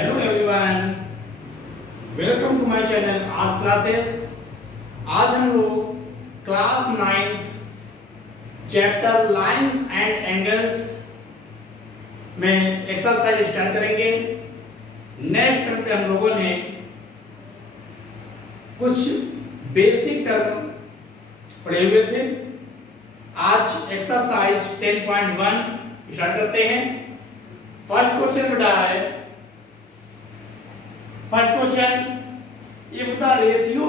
Hello everyone, welcome to my channel आज classes. आज हम लोग class 9th chapter lines and angles में एक्सरसाइज स्टार्ट करेंगे। नेक्स्ट टर्म पे हम लोगों ने कुछ बेसिक टर्म पढ़े हुए थे। आज एक्सरसाइज 10.1 स्टार्ट करते हैं। फर्स्ट क्वेश्चन बेटा है, first question, if the ratio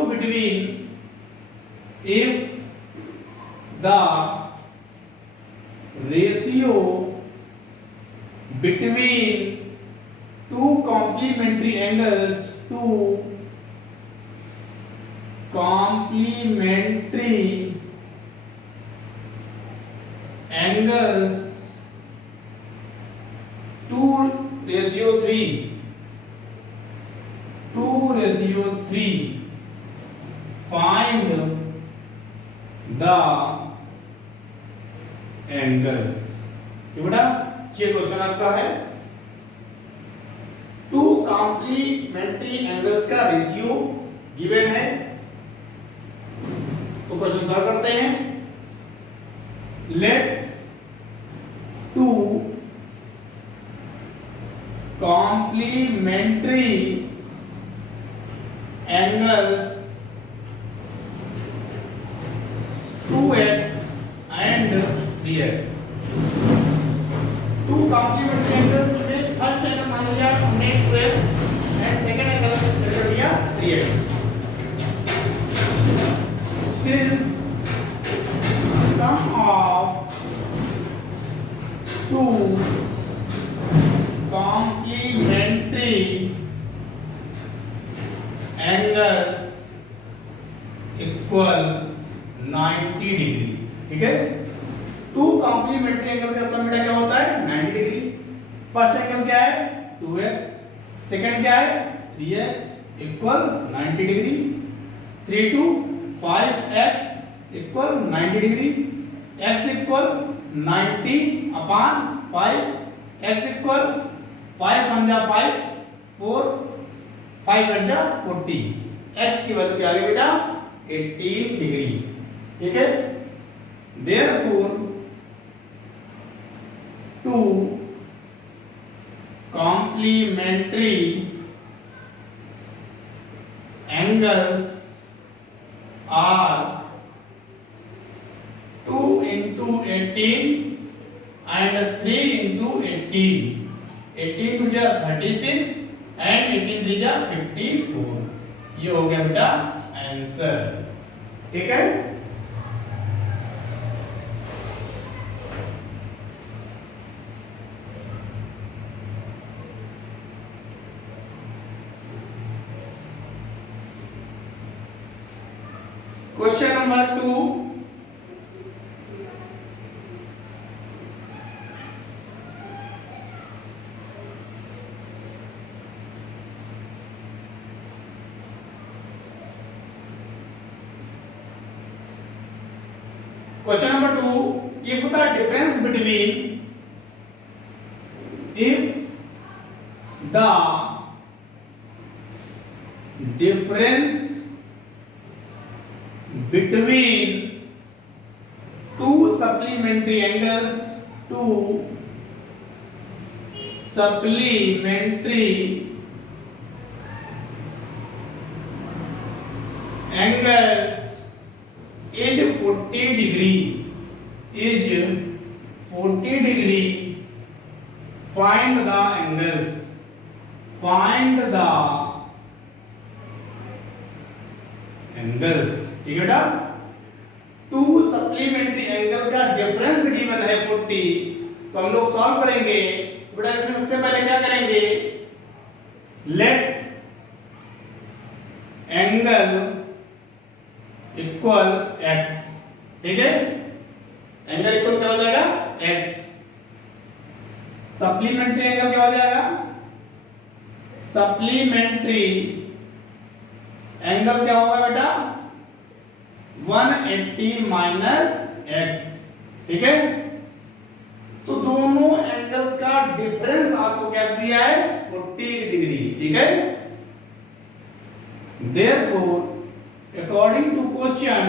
between two complementary angles two ratio 3 find the angles। ये बेटा ये क्वेश्चन आपका है। टू कॉम्प्लीमेंट्री एंगल्स का रेशियो गिवन है, तो क्वेश्चन सॉल्व करते हैं। Let two complementary angles 2x and 3x। Two complementary angles में फर्स्ट एंगल मान लिया हमने 2x एंड सेकंड एंगल ले लिया 3x। Since sum of two complementary angles equal 90 degree. ठीक है, टू कॉम्प्लीमेंट्री एंगल का सम बेटा क्या होता है 90 डिग्री। फर्स्ट एंगल क्या है 2x, सेकंड क्या है 3x equal 90 degree. 3 to 5x equal 90 degree. x equal 90 upon 5, x equal 5 × 5 4 5 × 40। x की वैल्यू क्या आ गई बेटा 18 डिग्री। ठीक है, therefore two complementary angles are 2 × 18 and 3 × 18। 18 2 36 and 18 3 जा 54। ये हो गया बेटा आंसर। ठीक है, question number 2। Question number 2, if the difference between two supplementary angles is 40 degree, find the angles। ठीक है बेटा, टू सप्लीमेंट्री एंगल का डिफरेंस गिवन है 40, तो हम लोग सॉल्व करेंगे। बेटा इसमें सबसे पहले क्या करेंगे, लेट एंगल इक्वल x। ठीक है, एंगल इक्वल क्या हो जाएगा x। सप्लीमेंट्री एंगल क्या हो जाएगा, सप्लीमेंट्री एंगल क्या होगा बेटा 180 माइनस x। ठीक है, तो दोनों एंगल का डिफरेंस आपको क्या दिया है 40। डिग्री, ठीक है। Therefore, according to question,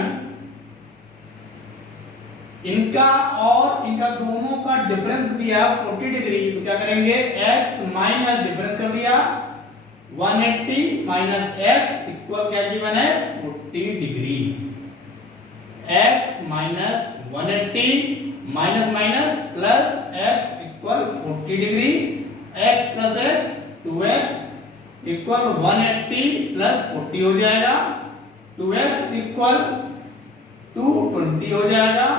इनका और इनका दोनों का डिफरेंस दिया 40 डिग्री, तो क्या करेंगे x माइनस डिफरेंस कर दिया 180 माइनस x इक्वल क्या गिवन है 40 degree. x minus 180 minus minus plus x equal 40 degree, x plus x 2x equal 180 plus 40 हो जाएगा, 2x इक्वल 220 हो जाएगा,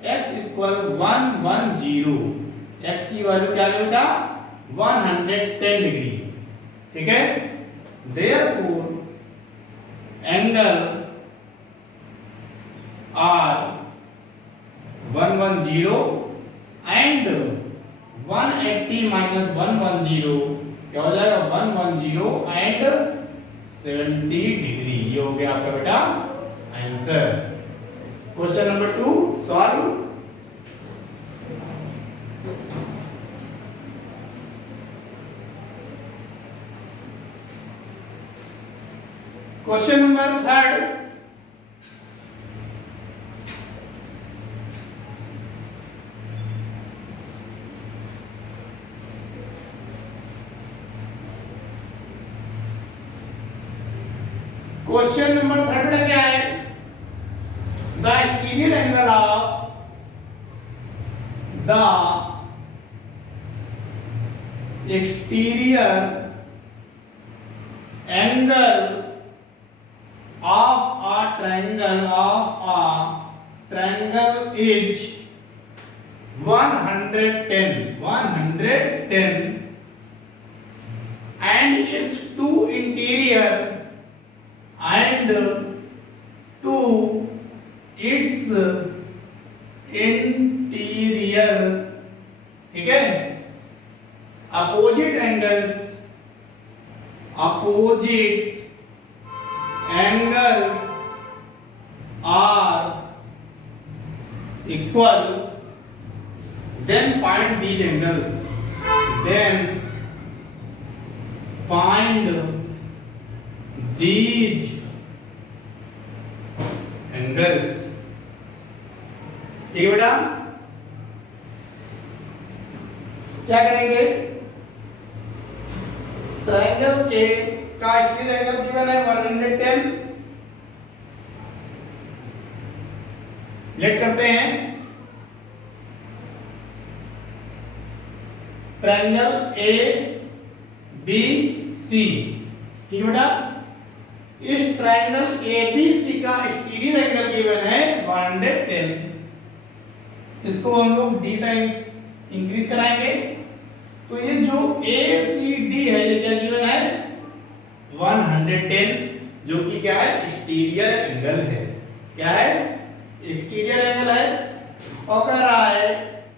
x इक्वल 110, x की वैल्यू क्या है बेटा 110 डिग्री, ठीक है। Therefore angle R 110 and 180 minus 110 क्या हो जाएगा 110 एंड 70 डिग्री। ये हो गया आपका बेटा answer. Question number 2 solve. Question number 3 question number 3 बेटा क्या है, the exterior angle of the exterior angle of a triangle is 110 and its two interior and to its interior, ठीक है, opposite angles are equal, then find these angles, ठीक है बेटा। क्या करेंगे, ट्रायंगल के का एक्सटीरियर एंगल गिवन है 110, लेट करते हैं ट्रायंगल ए बी सी, ठीक है बेटा। इस ट्रायंगल ए बी सी का एक्सटीरियर एंगल गिवन है 110, इसको हम लोग डी तक इंक्रीज कराएंगे, तो ये जो ए सी डी है ये क्या गिवन है 110, जो कि क्या है एक्सटीरियर एंगल है, क्या है एक्सटीरियर एंगल है, और कह रहा है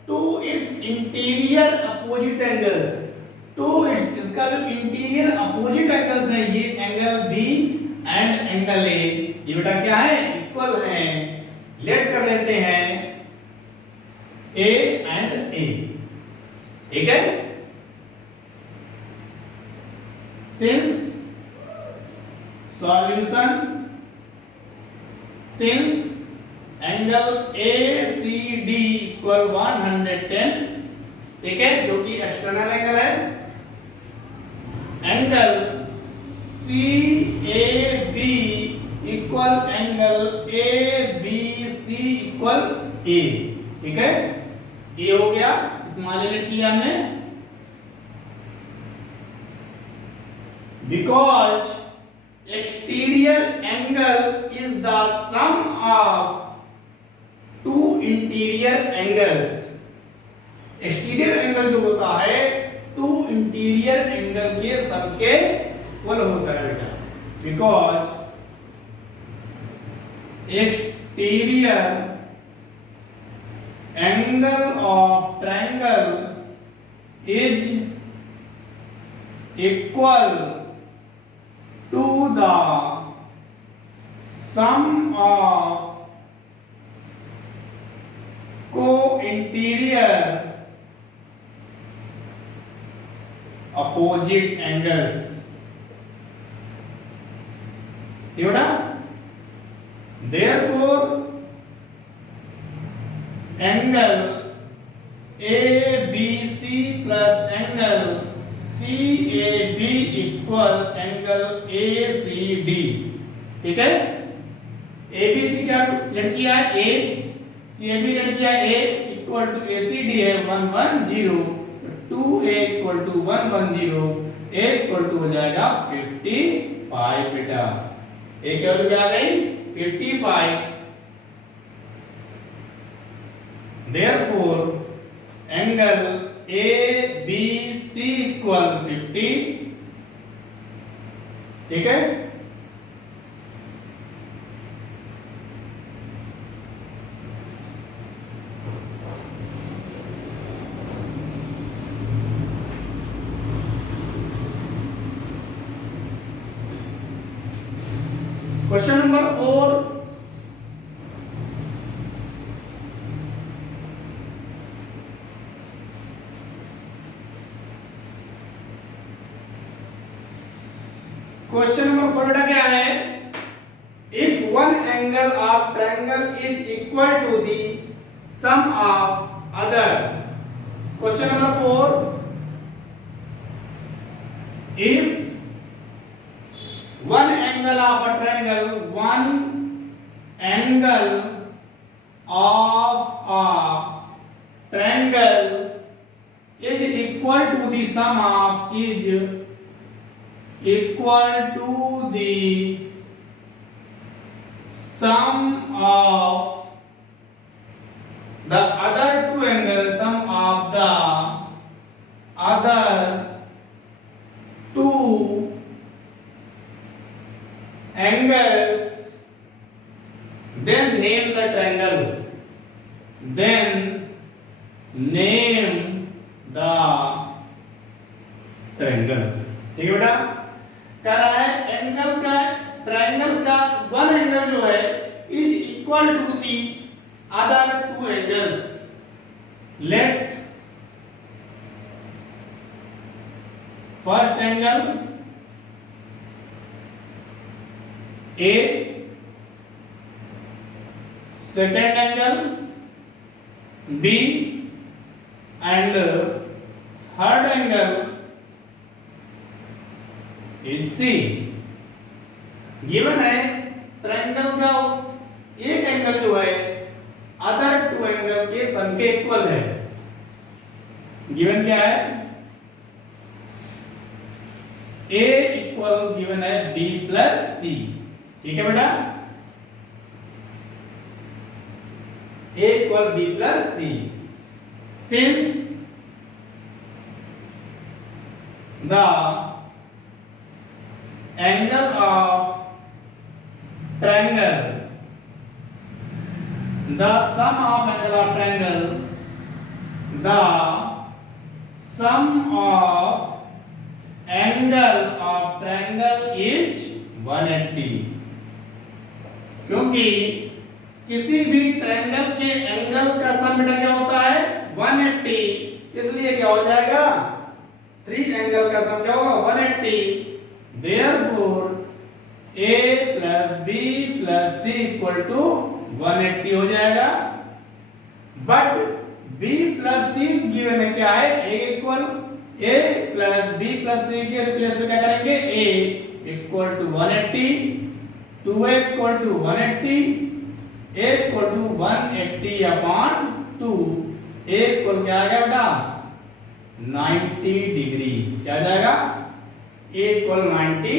to its interior opposite angles, to its इसका जो इंटीरियर अपोजिट एंगल्स है ये angle B and angle A, ये बेटा क्या है इक्वल है, लेट कर लेते हैं ए एंड ए, ठीक है। Since solution, since angle A C D equal 110, ठीक है, जो कि एक्सटर्नल एंगल है, angle C A B equal angle A B C equal A, ठीक है, ये हो गया, स्मॉल यूनिट किया हमने, because exterior angle is the sum of two interior angles, exterior angle जो होता है two interior angle के सम के इक्वल होता है बेटा, because exterior angle of triangle is equal to the sum of co-interior opposite angles. ठीक है बेटा? Therefore angle ABC plus angle CAB equal angle ACD. ठीक है? ABC क्या लड़की है A, CAB लड़की है A इक्वल टू ACD है 110, 2A equal to 110, A equal to हो जाएगा 55 बेटा। A की वैल्यू क्या आ गई 55। Therefore angle ABC equal 50। ठीक है? क्वेश्चन नंबर 4, क्वेश्चन नंबर 4 बेटा क्या है? If one angle of triangle is equal to the sum of other. Question number 4, if one angle of a triangle, one angle of a triangle is equal to the sum of, is equal to the sum of the other two angles, sum of the other two angles, then name the triangle, then name the triangle। ठीक है बेटा? कह रहा है angle का, triangle का one angle जो है is equal to the other two angles. Let first angle A, second angle B and third angle is C। Given है ट्रायंगल का एक एंगल जो है अदर टू एंगल के सम के इक्वल है। गिवन क्या है? A इक्वल गिवन है B प्लस C। ठीक है बेटा? A equal B plus C। Since the angle of triangle, the sum of angle of triangle, the sum of angle of triangle is 180। क्योंकि किसी भी ट्रायंगल के एंगल का सम बेटा क्या होता है 180, इसलिए क्या हो जाएगा 3 एंगल का सम क्या होगा 180। Therefore A plus B plus C equal to 180 हो जाएगा। But B plus C given है क्या है A equal A plus B plus C के रिप्लेस में क्या करेंगे A equal to 180, 2A equal to 180, A equal to 180 upon 2। A equal क्या आ गया बेटा 90 डिग्री। क्या आ जाएगा A इक्वल 90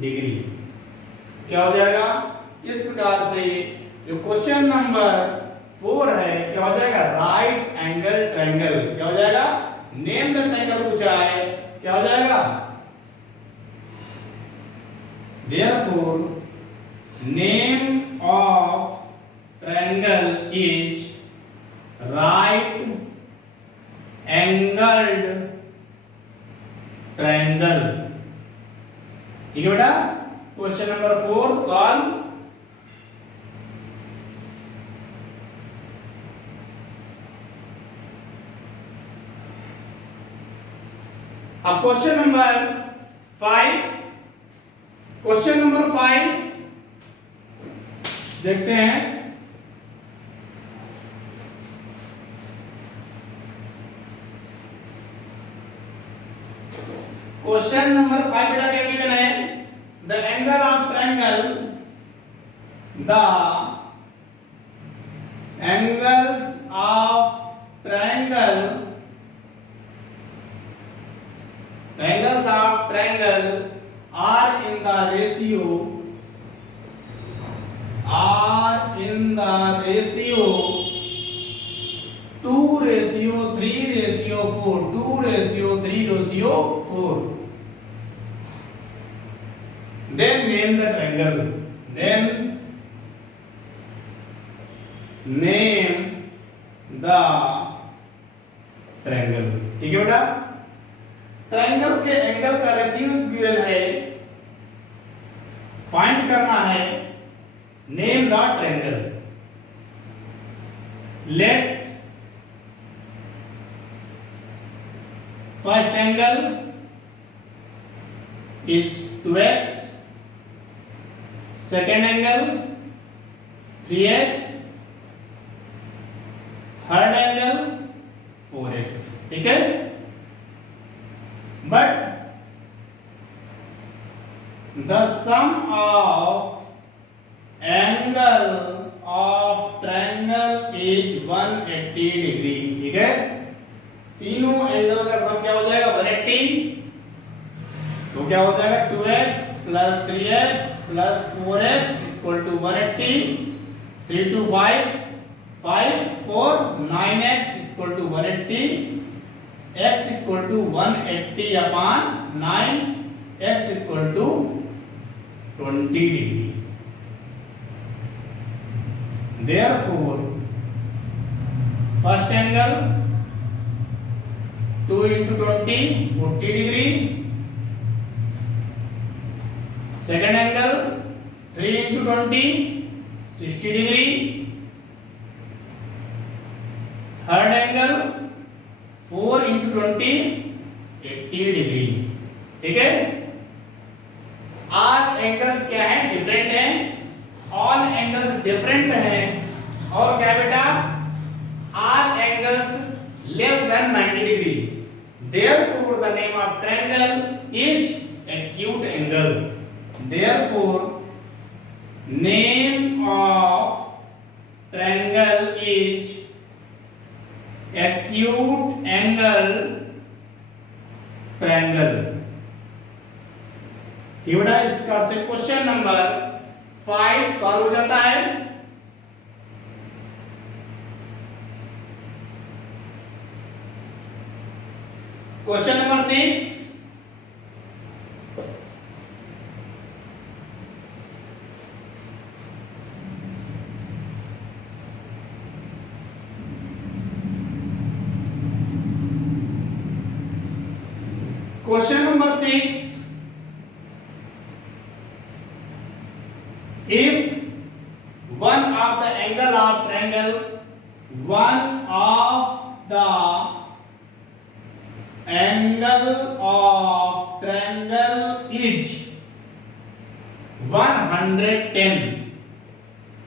डिग्री। क्या हो जाएगा? इस प्रकार से जो क्वेश्चन नंबर 4 है क्या हो जाएगा राइट एंगल ट्रायंगल। क्या हो जाएगा? नेम द ट्रायंगल पूछा है। क्या हो जाएगा? Therefore name of triangle is right angled triangle। ठीक है बेटा? Question number 4 solve. अब क्वेश्चन नंबर 5, क्वेश्चन नंबर 5 देखते हैं। क्वेश्चन नंबर 5 बेटा क्या गिवन है? The angle of triangle, the angles of triangle, angles of triangle are in the ratio 2:3:4, 2:3:4. Then name the triangle. Then name the triangle. ठीक है बेटा? Triangle के angle का रेशियो गिवन है, फाइंड करना है। Name the triangle. Late first angle is 2x, second angle 3x, third angle 4x। ठीक है? But the sum of angle of triangle is 180 degree। ठीक है? तीनों एंगल का सम क्या हो जाएगा? 180। तो क्या हो जाएगा? 2x plus 3x plus 4x equal to 180। 3 to 5, 5 4 9x equal to 180। x equal to 180 upon 9, x equal to 20 degree। Therefore first angle 2 into 20 40 degree, second angle 3 into 20 60 degree, third angle 4 into 20 80 degree. ठीक है? Are angles क्या है? Different है। All angles different है। और क्या बेटा? Are angles less than 90 degree. Therefore the name of triangle is acute angle। Therefore name of triangle is acute angle triangle। ये बेटा इसका से क्वेश्चन नंबर 5 सॉल्व हो जाता है। Question number 6, Question number 6. If one of the angle of triangle, one of the angle of triangle is 110,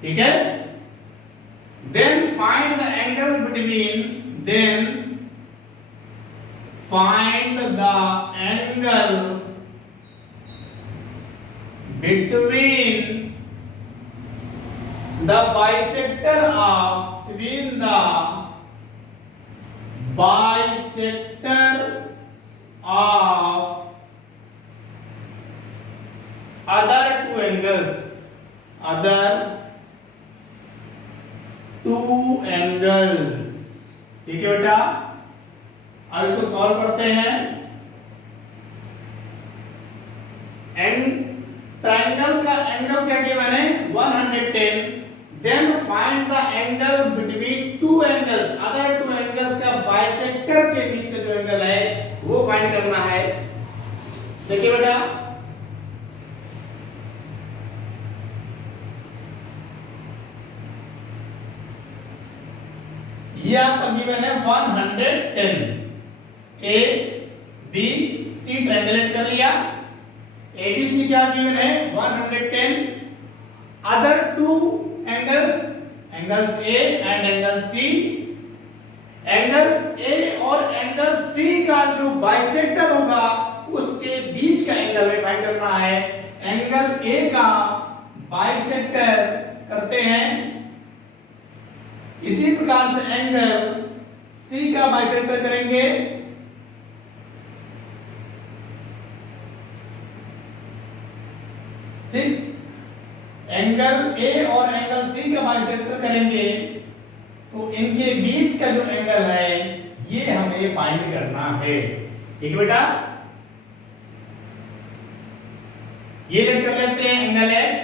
ठीक है? Then find the angle between, then find the angle between the bisector of, between the bisector of other two angles, other two angles। ठीक है बेटा? अब इसको solve करते हैं। Triangle का एंगल क्या गिवन है? 110। Then find the angle between two angles, other two angles का बाइसेक्टर के बीच का जो एंगल है वो फाइंड करना है। देखिए बेटा, ये आपका गिवन है 110। A बी सी ट्रायंगुलेट कर लिया, एबीसी क्या गिवन है 110, other two angles, angles A and angle C, angles A और एंगल सी का जो बाइसेक्टर होगा उसके बीच का एंगल हमें फाइंड करना है। एंगल ए का बाइसेक्टर करते हैं, इसी प्रकार से एंगल सी का बाइसेक्टर करेंगे, ठीक, एंगल ए और एंगल सी का बाइसेक्टर करेंगे तो इनके बीच का जो एंगल है ये हमें फाइंड करना है। ठीक है बेटा, ये लेट कर लेते हैं एंगल x,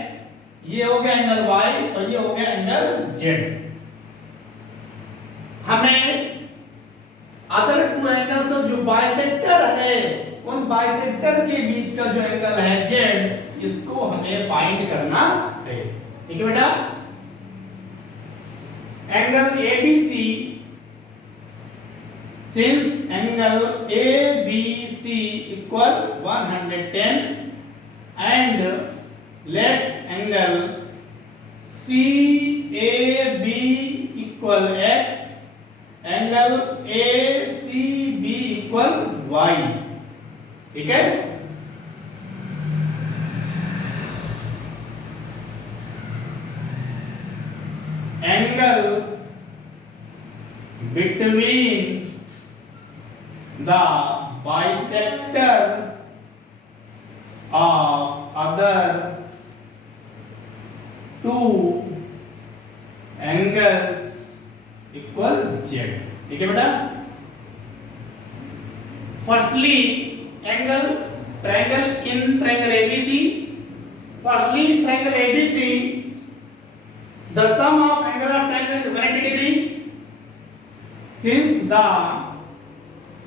ये हो गया एंगल y और ये हो गया एंगल z। हमें अदर टू एंगल्स तो जो बाइसेक्टर है उन बाइसेक्टर के बीच का जो एंगल है z, इसको हमें फाइंड करना है। ठीक है बेटा, angle ABC, since angle ABC equal 110 and let angle CAB equal x, angle ACB equal y। ठीक है, angle between the bisector of other two angles equal z। ठीक है बेटा, firstly angle triangle in triangle ABC, firstly triangle ABC the sum of angle of triangle is 180 degree, since the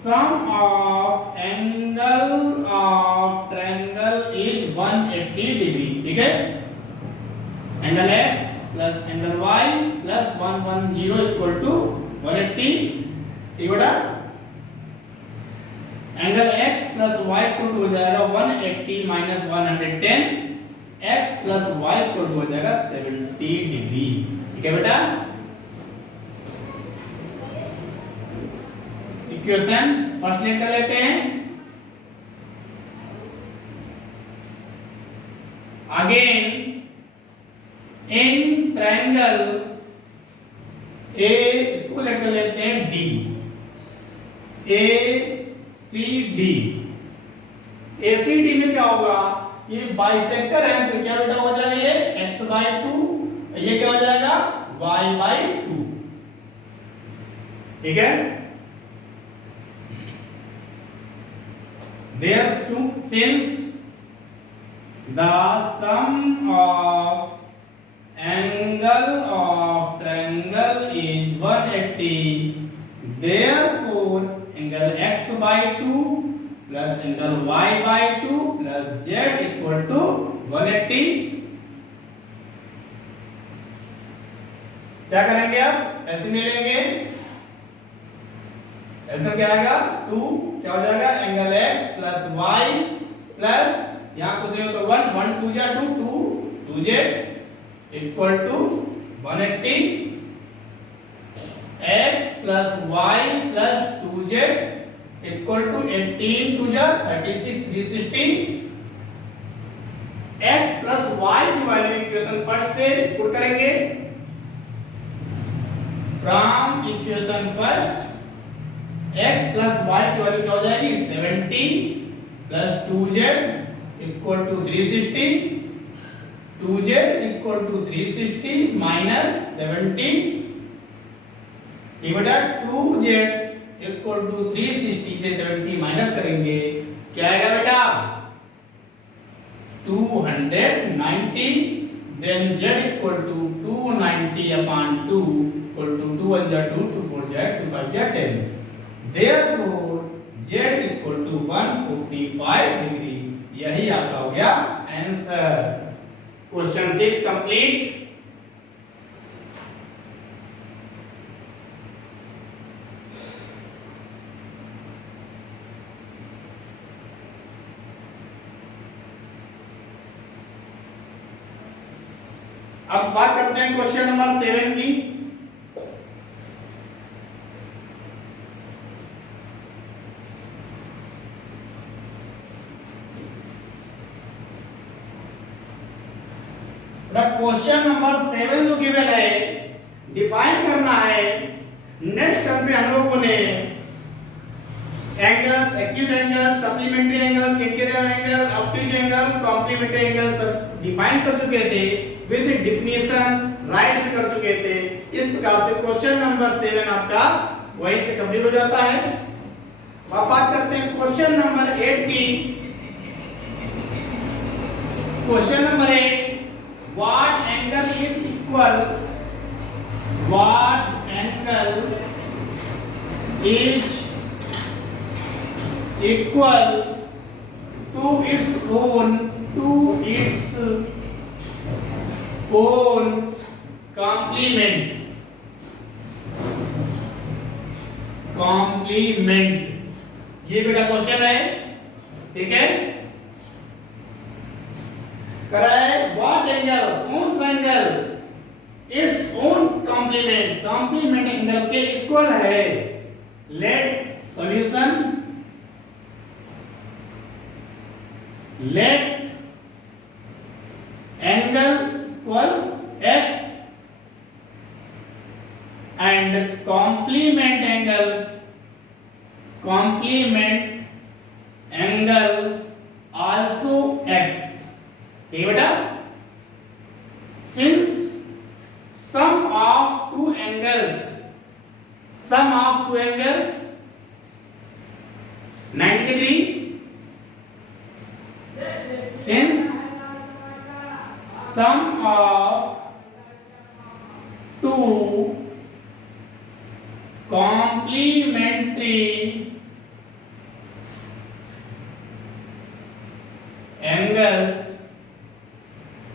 sum of angle of triangle is 180 degree। ठीक है, angle x plus angle y plus 110 equal to 180। ठीक बेटा, angle x plus y equal to हो जाएगा 180 minus 110, x plus y equal to हो जाएगा 70 degree. ठीक है बेटा, इक्वेशन फर्स्ट लेट कर लेते हैं। अगेन इन ट्रायंगल ए, इसको लेट कर लेते हैं डी, ए सी डी। ए सी डी में क्या होगा, ये बाइसेक्टर है तो क्या बेटा हो जाएगा ये x/2, ये क्या हो जाएगा y/2। ठीक है, therefore since the sum of angle of triangle is 180, therefore angle x/2 plus angle y/2 plus z equal to 180। क्या करेंगे अब, एलसीएम ले लेंगे, एलसीएम क्या आएगा 2, क्या हो जाएगा angle x plus y plus यहां कुछ नहीं तो 1, 1 2 जा 2, 2 2z equal to 180, x plus y plus 2z equal to 18 2 जा 36 360। x प्लस y की वैल्यू इक्वेशन फर्स्ट से पुट करेंगे, from equation first x plus y की वैल्यू क्या हो जाएगी 70 plus 2z equal to 360, 2z equal to 360 minus 70। ये बेटा 2z इक्वल टू 360 से 70 माइनस करेंगे, क्या आएगा बेटा 290, then z equal to 290 upon 2 equal to 2 1 जा 2, 2 4 जा 2 5 जा 10। Therefore z equal to 145 degree. यही आपका हो गया आंसर। Question 6 complete. अब बात करते हैं क्वेश्चन नंबर 7 की। क्वेश्चन नंबर 7 जो गिवन है, डिफाइन करना है। नेक्स्ट टर्म पे हम लोगों ने angles, acute angle, supplementary angle, interior angle, obtuse angle, complementary angle सब डिफाइन कर चुके थे, विद डेफिनेशन राइट भी कर चुके थे। इस प्रकार से क्वेश्चन नंबर 7 आपका वहीं से कंप्लीट हो जाता है। अब बात करते हैं क्वेश्चन नंबर 8 की। Question number 8, what angle is equal, what angle is equal to its own complement, ये बेटा क्वेश्चन है, ठीक है। करा है व्हाट एंगल, कौन सा angle, its own complement angle के इक्वल है। Let solution, let angle equal x and complement angle also x। ठीक है बेटा, since sum of two angles 90 degree, since sum of two complementary angles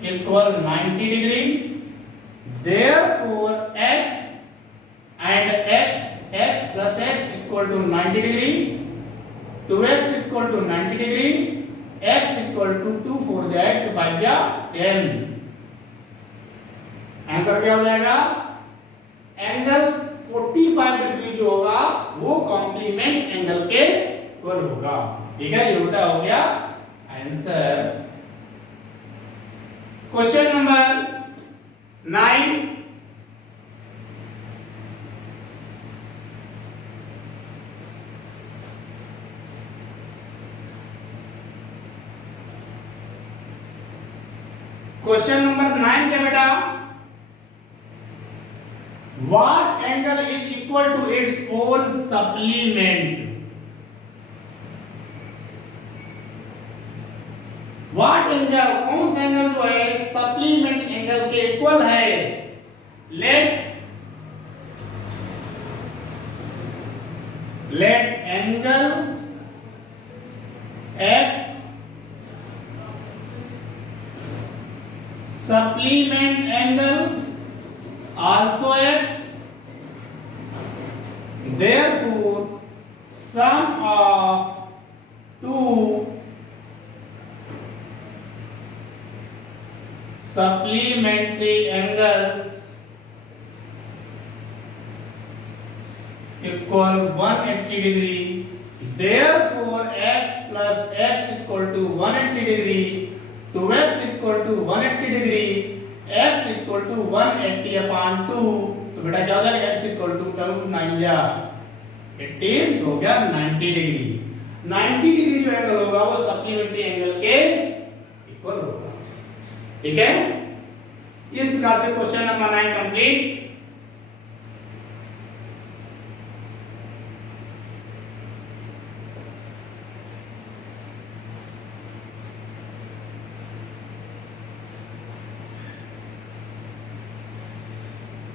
equal 90 degree, therefore x and x plus x equal to 90 degree, 2x equal to 90 degree, x equal to 2 4 जाए 2 5 जा 10। Answer क्या हो जाएगा, angle 45 degree जो होगा वो complement angle के equal होगा। ठीक है, ये उल्टा हो गया answer. Question number 9, question number 9 क्या बेटा, what angle is equal to its own supplement. What angle, कौन सा एंगल जो है सप्लीमेंट एंगल के इक्वल है। Let angle x supplement angle also x, therefore sum of two supplementary angles equal 180 degree, therefore x plus x equal to 180 degree, 2x equal to 180 degree, x equal to 180 upon 2। तो बेटा क्या हो जाएगा, x equal to 2 9 जा 18 हो गया 90 degree. 90 degree जो angle होगा वो सप्लीमेंट्री एंगल के इक्वल होगा। ठीक है, इस प्रकार से question number 9 complete.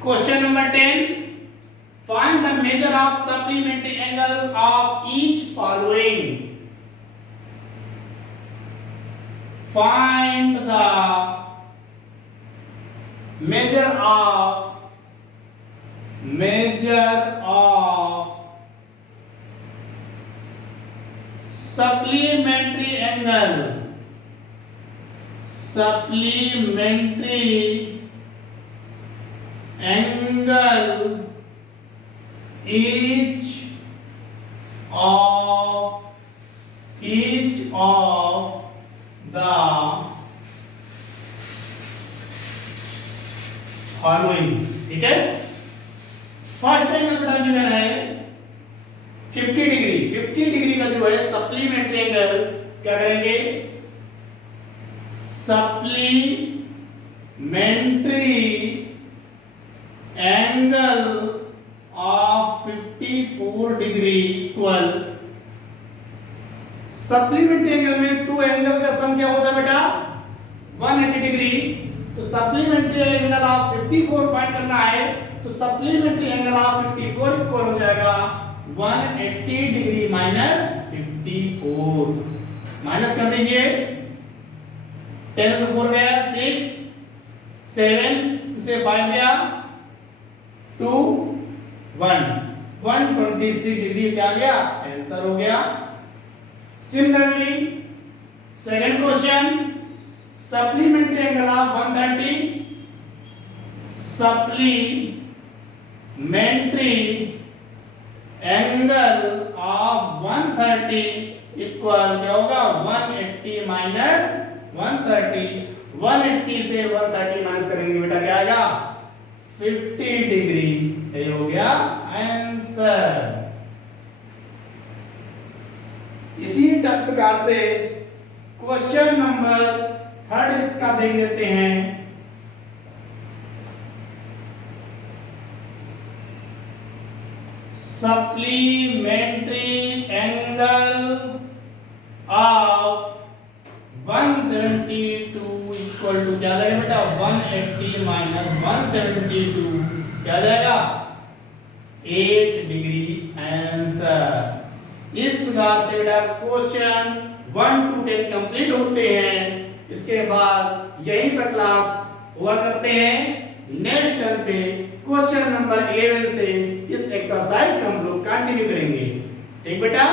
Question number 10, find the measure of supplementary angle of each following. Find the measure of supplementary angle angle each of the following, ठीक है। फर्स्ट एंगल बेटा गिवन है 50 डिग्री। 50 डिग्री का जो है सप्लीमेंट्री एंगल क्या करेंगे, supplementary angle of 54 degree equal, supplementary angle में टू एंगल का सम क्या होता है बेटा 180 डिग्री। तो सप्लीमेंट्री एंगल ऑफ 54 फाइंड करना है, तो सप्लीमेंट्री एंगल ऑफ 54 इक्वल हो जाएगा 180 डिग्री माइनस 54। माइनस कर दीजिए, 10 से 4 गया 6, 7 से 5 गया 2, 1, 126 डिग्री क्या आ गया, आंसर हो गया। Similarly second question, supplementary angle of 130, supplementary angle of 130 equal क्या होगा 180 माइनस 130। 180 से 130 माइनस करेंगे बेटा क्या आएगा 50 डिग्री। ये हो गया आंसर। इसी प्रकार से क्वेश्चन नंबर 3 इसका देख लेते हैं। Supplementary angle of 172 equal to क्या जाएगा बेटा 180 माइनस 172 क्या जाएगा 8 डिग्री आंसर। इस प्रकार से बेटा क्वेश्चन 1 to 10 कंप्लीट होते हैं। इसके बाद यहीं पर क्लास हुआ करते हैं। नेक्स्ट टर्म पे क्वेश्चन नंबर 11 से इस एक्सरसाइज को हम लोग कंटिन्यू करेंगे। ठीक बेटा।